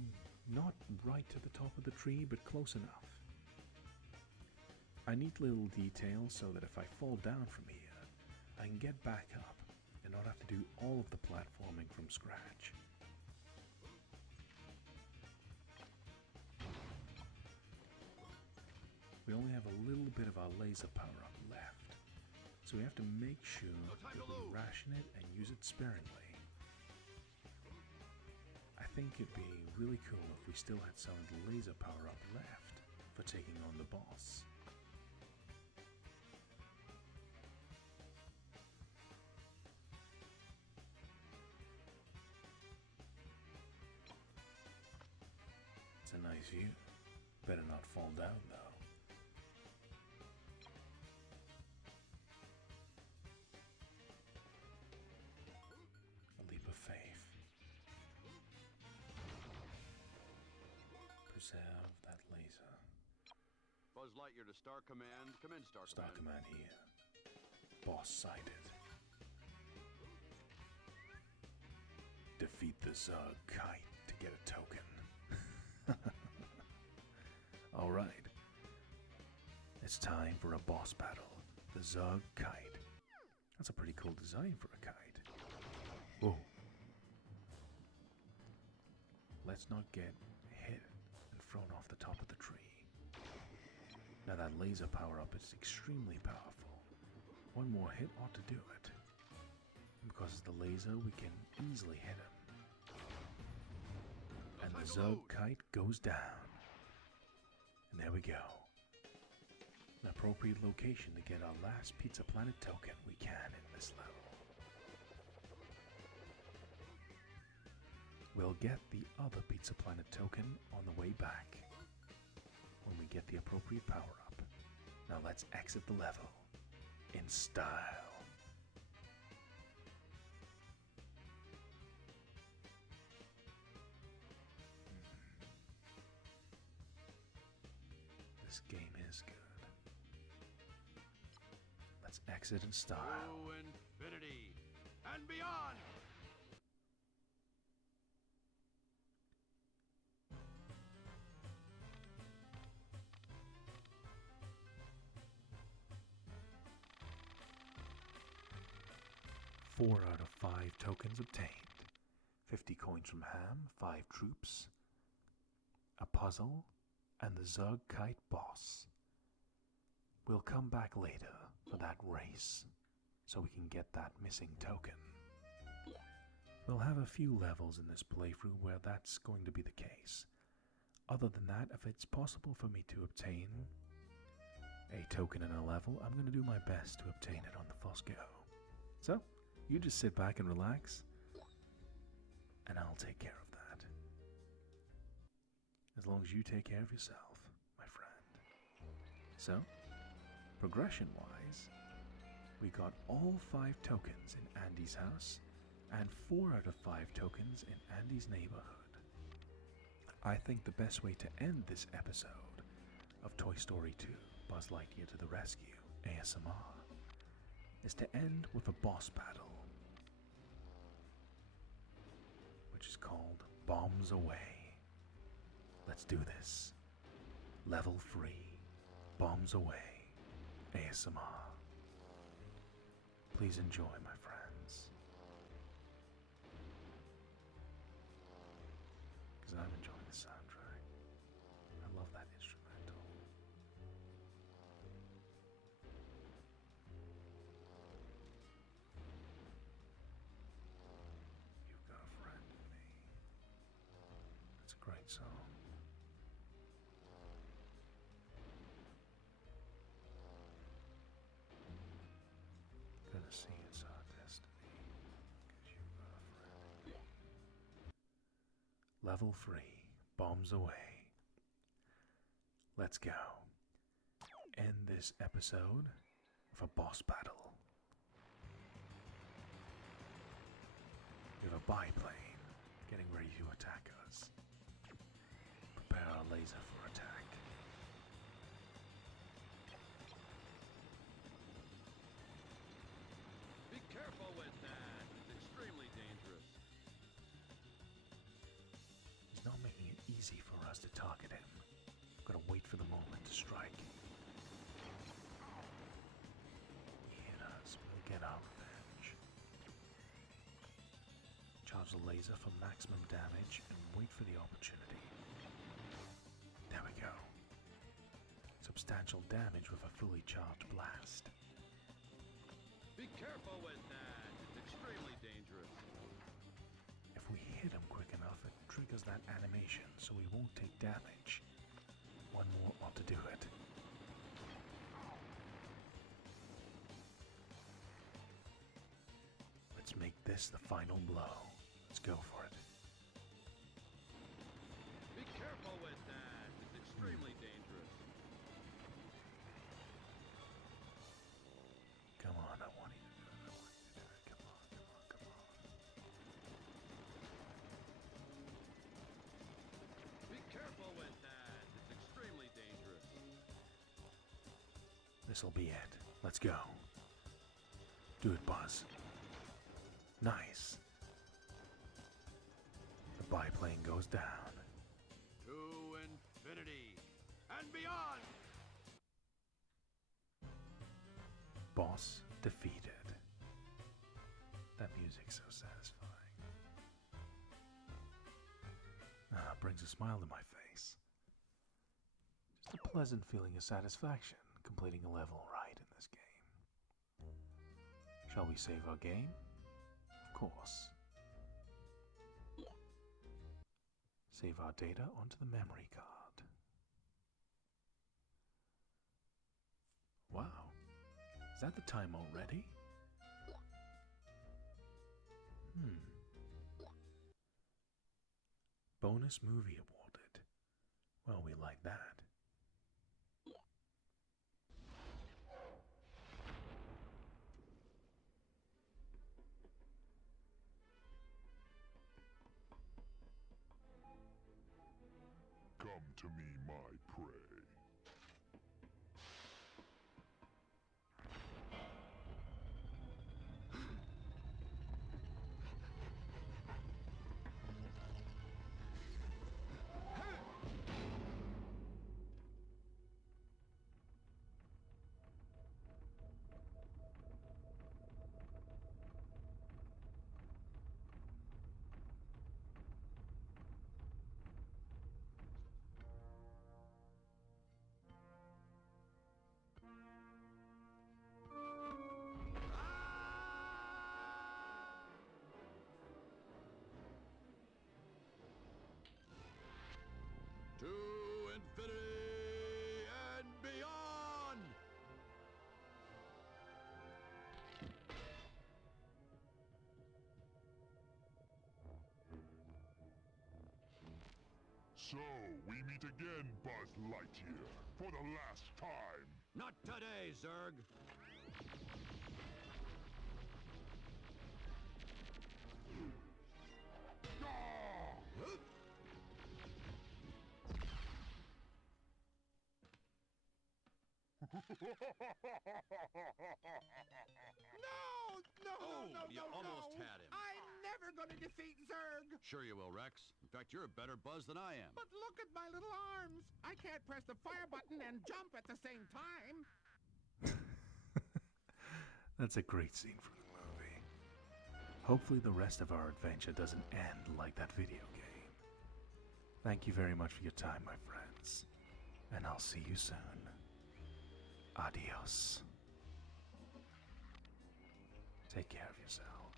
not right to the top of the tree, but close enough. I need little details so that if I fall down from here, I can get back up and not have to do all of the platforming from scratch. We only have a little bit of our laser power up left, so we have to make sure that we ration it and use it sparingly. I think it'd be really cool if we still had some of the laser power up left for taking on the boss. It's a nice view. Better not fall down though. Preserve that laser. Buzz Lightyear to Star Command. Come in, Star Star Command. Command here. Boss sighted. Defeat the Zurg Kite to get a token. Alright. It's time for a boss battle. The Zurg Kite. That's a pretty cool design for a kite. Whoa. Let's not get hit and thrown off the top of the tree. Now that laser power-up is extremely powerful. One more hit ought to do it. And because it's the laser, we can easily hit him. And the Zurg Kite goes down. And there we go. An appropriate location to get our last Pizza Planet token we can in this level. We'll get the other Pizza Planet token on the way back when we get the appropriate power-up. Now let's exit the level in style. This game is good. Let's exit in style. To infinity and beyond! Four out of 5 tokens obtained. 50 coins from Ham, 5 troops, a puzzle, and the Zurg Kite boss. We'll come back later for that race, so we can get that missing token. We'll have a few levels in this playthrough where that's going to be the case. Other than that, if it's possible for me to obtain a token in a level, I'm going to do my best to obtain it on the first go. So, you just sit back and relax, and I'll take care of that. As long as you take care of yourself, my friend. So, progression-wise, we got all 5 tokens in Andy's house, and 4 out of 5 tokens in Andy's neighborhood. I think the best way to end this episode of Toy Story 2, Buzz Lightyear to the Rescue, ASMR, is to end with a boss battle, which is called Bombs Away. Let's do this. Level 3, Bombs Away, ASMR. Please enjoy, my friends. Because I'm enjoying the soundtrack. I love that instrumental. You've got a friend in me. That's a great song. Gonna see it's our destiny, 'cause you've got a friend. Level 3, Bombs Away. Let's go. End this episode with a boss battle. We have a biplane getting ready to attack us. Prepare our laser for attack. Be careful with that. It's extremely dangerous. He's not making it easy for us to target him. Gotta wait for the moment to strike. He hit us, we'll get our revenge. Charge the laser for maximum damage and wait for the opportunity. There we go. Substantial damage with a fully charged blast. Be careful with that. It's extremely dangerous. If we hit him quick enough, it triggers that animation so we won't take damage. One more ought to do it. Let's make this the final blow. Let's go for it. Be careful with that. It's extremely dangerous. Come on, I want you to do it. I want you to do it. Come on, come on, come on. Be careful with that. It's extremely dangerous. This'll be it. Let's go. Do it, Buzz. Nice. The biplane goes down. To infinity and beyond! Boss defeated. That music's so satisfying. Brings a smile to my face. Just a pleasant feeling of satisfaction completing a level right in this game. Shall we save our game? Of course. Save our data onto the memory card. Wow. Is that the time already? Bonus movie awarded. Well, we like that. Come to me, my prey. So, we meet again, Buzz Lightyear, for the last time. Not today, Zurg! No, you almost had him. I'm never gonna defeat Zurg. Sure you will, Rex. In fact, you're a better Buzz than I am. But look at my little arms. I can't press the fire button and jump at the same time. That's a great scene from the movie. Hopefully the rest of our adventure doesn't end like that video game. Thank you very much for your time, my friends. And I'll see you soon. Adios. Take care of yourselves.